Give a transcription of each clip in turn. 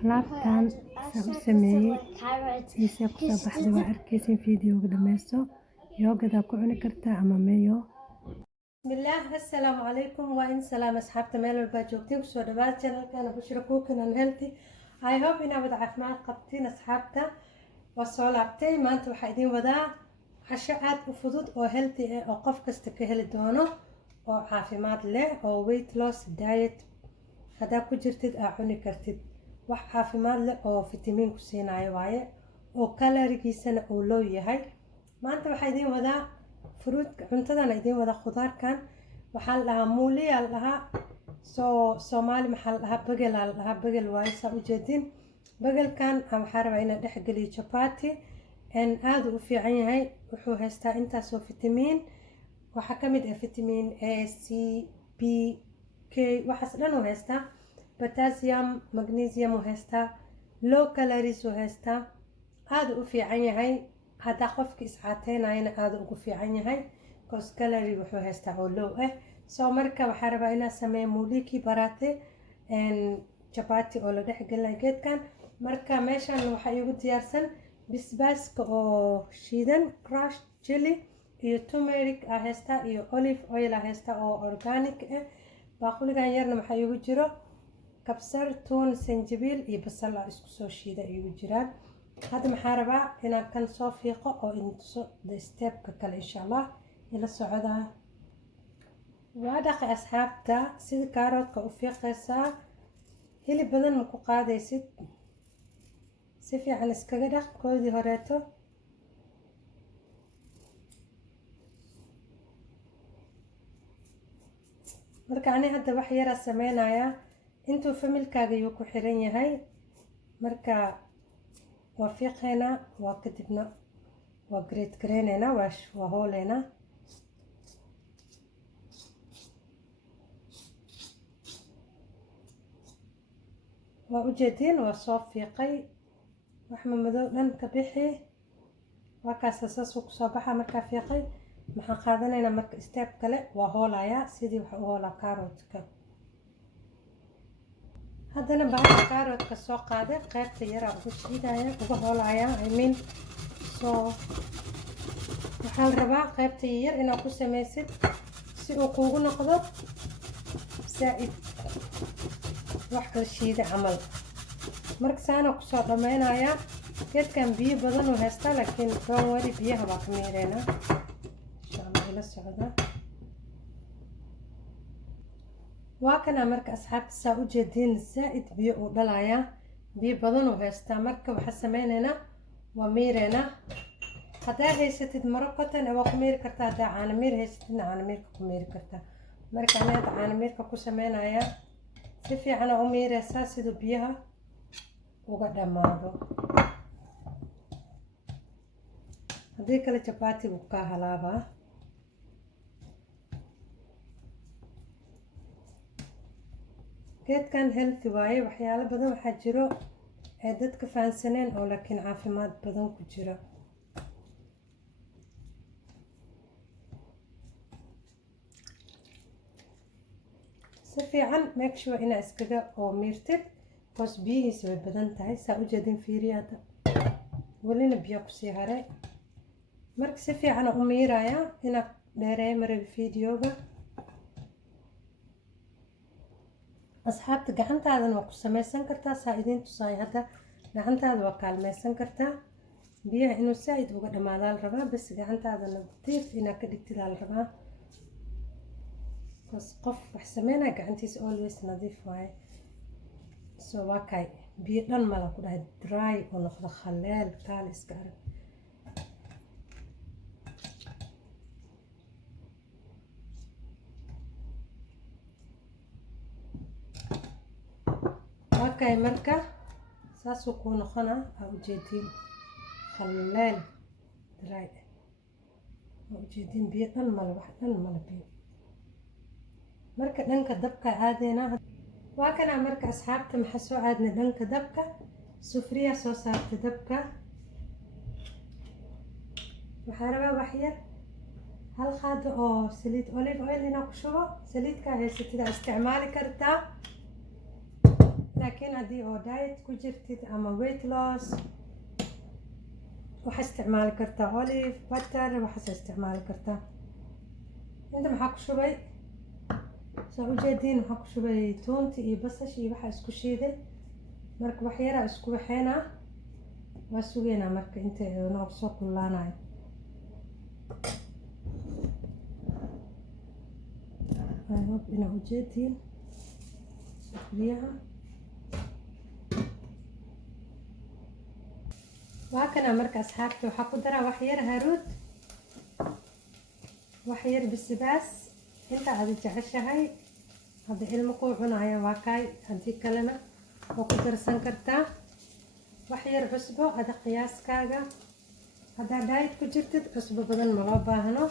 alaabtan saa u sameeyey siisee kusoo baxday waa arkaysin fiidiyowga dhammaysto yoogadaa ku cuni kartaa ama meeyo. bismillaah assalaamu calaykum waa in salaam asxaabta meel walbaa joogtiin kusoo dhawaad channelkana Bushra Cooking and Healthy. I hope inaad wada caafimaad qabtiin asxaabta. waa soo laabtay maanta waxaa idin wadaa casho aad u fudud oo healthy ah oo qof kasta ka heli doono oo caafimaad leh oo weight loss diet hadaa ku jirtid aa cuni kartid wax caafimaad leh oo fitamiin ku siinayo waaye oo kalorigiisana uu low yahay. maanta waxaa idin wadaa fruitka cuntadana idin wada khudaarkan waxaa la dhahaa muuliya la dhahaa soomaali maxaa la dhahaa bagel la dhahaa bagel waaye saa ujeedin bagelkan waxaa rabaa inaan dhex geliyo chapati aad u fiican yahay wuxuu haystaa intaasoo fitamiin waxaa ka mid ah fitamiin A, C, B, K waxaas dhan uu haystaa potassium, magnesium uu haystaa low calories uu haystaa aad u fiican yahay haddaa qofki iscaateynayana aad ugu fiican yahay cause calorie wuxuu haystaa oo low ah. soo marka waxaa rabaa inaan sameeyo muuliki barate chapati oo la dhex gelinayo geedkan. marka meeshan waxaa iigu diyaarsan bisbaaska oo shiidan crush chili iyo turmeric aa haystaa iyo olive oil aa haystaa oo organic ah. baaquligan yarna waxaa iigu jiro kabsar, tuun, sanjabiil iyo basal aa isku soo shiida iigu jiraan. hadda maxaa rabaa inaan kan soo fiiqo oo intuso stepka kale insha allah ila socdaa. waa dhaqi asxaabta sida kaaroodka u fiiqaysaa hilib badan ma ku qaadaysid si fiican iskaga dhaq koodii horeeto. marka ani hadda wax yaraa sameynayaa intuu familkaaga yuu ku xiran yahay. marka waa fiiqeynaa waa kadibna waa grate gareyneynaa waa hooleynaa. waa ujeediin waa soo fiiqay wax madow dhan ka bixi waa kaasa saasuu kusoo baxa. markaa fiiqay maxaan qaadanaynaa marka step kale waa hoolayaa sidii waxa u hoolaa kaaroodka. haddana bahasha kaaroodka soo qaaday qaybta yaraa uga shiidaya uga hoolayaa soo waxaa la rabaa qaybta yar inaad ku samaysid si uu kuugu noqdo zaa'id wax kala shiida camal. marka saana kusoo dhameynayaa geedkan biyo badan uu haystaa laakiin don't worry biyaha baa ka miireynaa insha allah ila socda. waa kana marka asxaabta saa u jeediin zaa'id biyo uu dhalayaa biyo badan uu haystaa. marka waxaa sameyneynaa waa miireynaa. haddaa haysatid maro cotton waa ku miiri kartaa haddaa caanamiir haysatidna caanamiirka ku miiri kartaa. marka ani hadda caanamiirka ku sameynayaa si fiicana u miireysaa siduu biyaha uga dhammaado haddii kale chapatigu kaa halaabaa. geedkan healthy waaye waxyaalo badan waxaa jiro ee dadka fahansaneen oo laakiin caafimaad badan ku jira. si fiican make sure inaa iskaga oo miirtid hoos biyihiisa way badan tahay saa u jeedin fiiriya hadda welina biyo kusii haray. marka si fiicana u miirayaa inaa dheereeyo marabi fiidiyowga. asxaabta gacantaadan waa ku samaysan kartaa saa idiin tusaaya hadda gacantaada waa kaalmeysan kartaa biyaha inuu zaa'id uga dhamaadaa la rabaa bas gacantaada nadiif inaa ka dhigtidaa la rabaa qof wax sameynaya gacantiisa always nadiif waaye. soo waa kay biyo dhan mala ku dhahay dry oo noqdo khaleel kaale iska arag. waa kay marka saasuu kuu noqonaa aa ujeediin khaleel dry aa ujeediin biyo dhan male wax dhan male biyo. marka dhanka dabka aadeynaa. waa kana marka asxaabta maxaa soo aadnay dhanka dabka sufriya soo saartay dabka. waxaa rabaa wax yar hal qaado oo saliid olive oil inaa ku shubo. saliidkaa haysatid aa isticmaali kartaa laakiin haddii oo diet ku jirtid ama weight loss waxaa isticmaali kartaa olive butter, waxaase isticmaali kartaa. inta maxaa ku shubay saa ujeediin, waxaa ku shubay toonti iyo basash iyo waxaa isku shiiday. marka wax yaraa isku waxeynaa, waa sugeynaa marka inta noo soo kululaanayo. I hope inaa ujeediin biyaha. waa kana marka asxaabta waxaa ku daraa wax yar haruud, wax yar bisbaas inta aad jeceshahay. hadda ilmo ku cunaya waa kaay, haddii kalena waa ku darsan kartaa. wax yar cusbo ada qiyaaskaaga, haddaa diet ku jirtid cusbo badan ma loo baahno,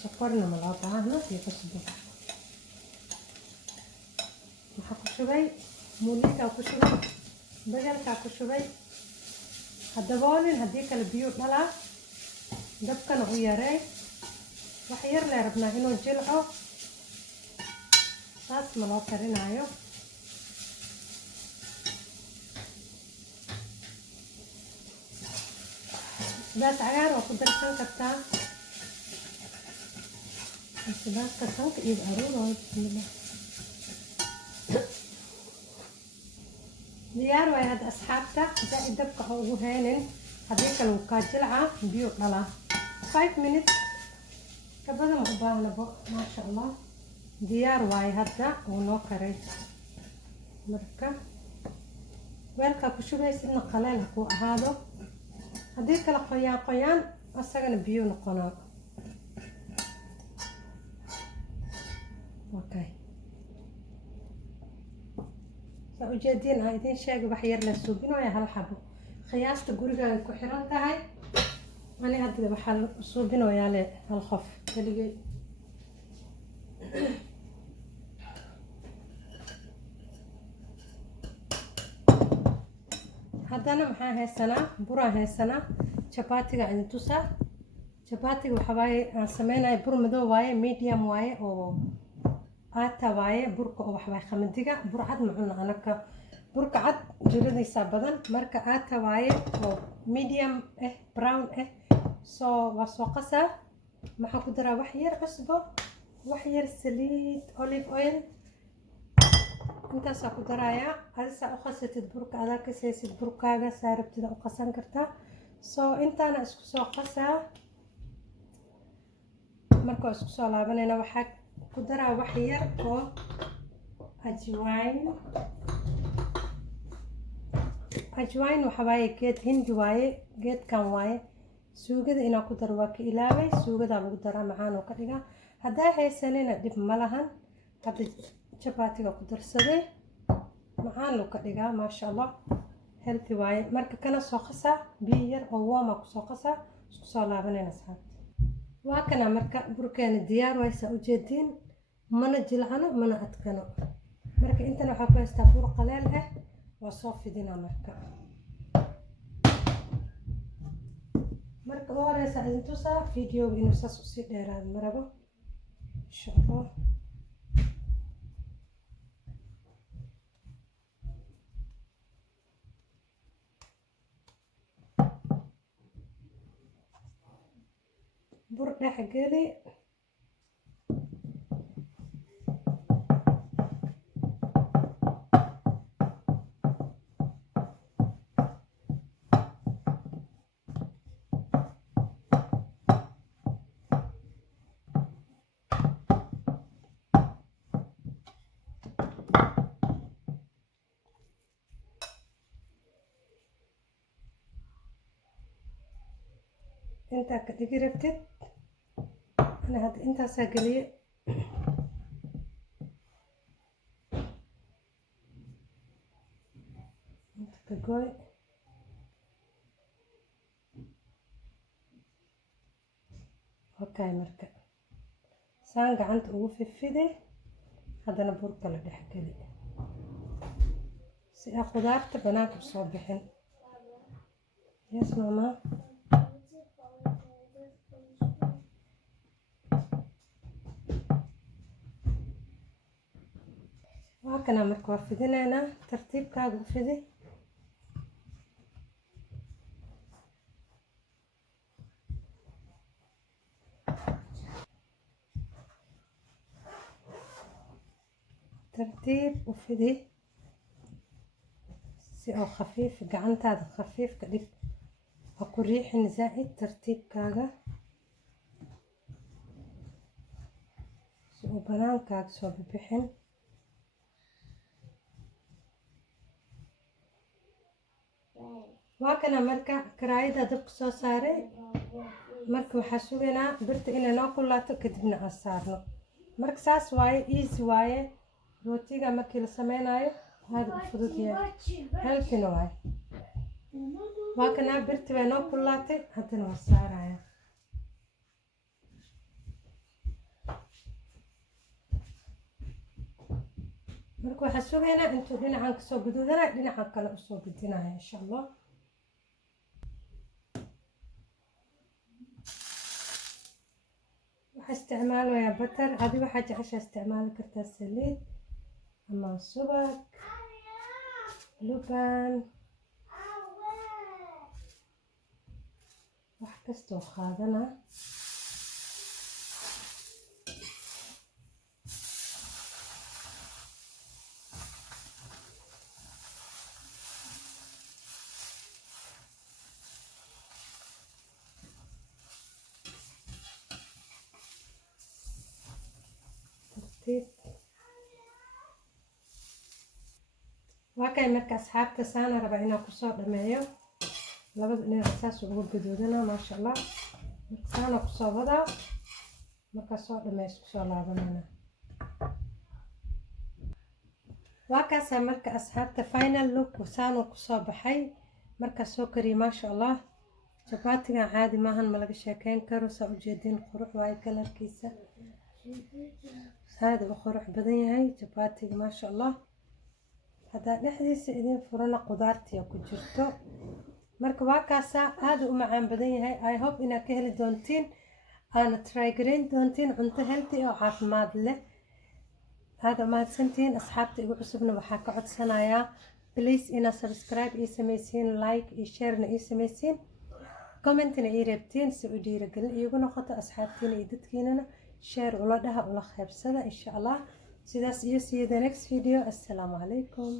sokorna ma loo baahno iyo cusbo. waxaa ku shubay muulikaa ku shubay, bagalkaa ku shubay. hadaboolin, haddii kale biyo dhalaa. dabkana u yarey, wax yar lee rabnaa inuu jilco, saas ma loo karinaayo. basbaas cagaar waa ku darsan kartaa. basbaaska sanka iyo aruurooda bismillah. diyaar waay hadda asxaabta. zaaid dabka ha ugu heenin, haddii kale wuu kaa jilcaa, biyo dhalaa. 5 minutes ka badan ma u baahnabo. maasha allah, diyaar waaye hadda wuu noo karay. marka weelkaa ku shubaysidna qaleel ha kuu ahaado, haddii kale qoyaan qoyaan asagana biyo noqonaa. okay, saa ujeediin aan idiin sheegay wax yar la suubinooya hal xabo. qiyaasta gurigaaga ku xiran tahay. ani hadda waxaa suubinooyaa le hal qof keligay. haddana maxaa haysanaa, buraan haysanaa. jabaatiga idin tusaa. jabaatiga waxa waaye aan sameynayo bur madow waaye, medium waaye, oo aata waaye. burka oo waxawaaye qamandiga, bur cad ma cuna anaka. burka cad jiradiisa badan, marka aata waaye oo medium brown soo waa soo qasaa. maxaa ku daraa wax yar cusbo, wax yar saliid olive oil, intaasaa ku darayaa. adisaa u qasatid burka, adaa ka saysid burkaaga saa rabtida u qasan kartaa. soo intaana isku soo qasaa. marka waa isku soo laabanayna, waxaa ku daraa wax yar oo ajwayn. ajwayn waxa waaye geed hindi waaye, geedkan waaye. suugada inaa ku daro waa ka ilaaway, suugadaa lagu daraa, macaan oo ka dhigaa. haddaa haysanina dhib ma lahan. hadda jabaatiga ku darsaday, macaan loo ka dhigaa, maasha allah, healthy waaye. marka kana soo qasaa, biyo yar oo warma ku soo qasaa, isku soo laabanayna asxaabta. waa kana marka burkeena diyaar waay, saa ujeediin, mana jilcano mana adkano. marka intan waxaa ku haystaa bur qaleel waa soo fidinaa. marka ugu horeysa idin tusaa videoga inuu saas usii dheeraado ma rabo, insha allah. bur dhex geli, intaa ka dhigi rabtid. ana hadda intaasaa geliye. inta ka gooy. okay, marka saan gacanta ugu fidfide, haddana burka la dhex geli si ay khudaarta banaanka usoo bixin. yes mama. waa kana marka waa fidinaynaa tartiibkaaga u fidi tartiib u fidi si oo khafiif gacantaada khafiif ka dhig ha ku riixin zaa'id tartiibkaaga si uu banaankaaga soo bixin waa kana marka karaayada dabka soo saaray marka waxaa sugaynaa birta inay noo kulaato kadibna aan saarno marka saas waaye easy waaye rootiga markii la sameynayo aada u fudud yahay healthyna waaye waa kana birti bay noo kulaatay haddana waa saaraya marka waxaa sugaynaa intuu dhinacan kasoo guduudana dhinacan kale usoo gudinaya insha allah waxaa isticmaalayaa batar adi waxaa jeceshaa isticmaali kartaa saliid ama subag luban wax kastoo qaadana waa kay marka asxaabta saana raba inaan kusoo dhameeyo labada dhinac saas ugu gaduudana maasha allah marka saana kusoo wadaa markaa soo dhameys kusoo laabanayna waa kaasaa marka asxaabta final look saana kusoo baxay markaa soo kariyay maasha allah jabaatigan caadi maahan ma laga sheekeyn karo saa ujeedin qurux waaye kalarkiisa aada u qurux badan yahay jabaatiga maasha allah haddaa dhexdiisa idin furana qudaartiya ku jirto marka waa kaasaa aada u macaan badan yahay I hope inaad ka heli doontiin aana try garayn doontiin cunto healthy oo caafimaad leh aada mahadsantihiin asxaabta igu cusubna waxaa ka codsanayaa please inaad subscribe ii samaysiin like iyo sharena ii samaysiin commentina ii reebtiin si u dhiiragelin iigu noqoto asxaabtiina iyo dadkiinana share ula dhaha ula qaybsada insha allah sidaas iyo see you the next video assalaamu calaykum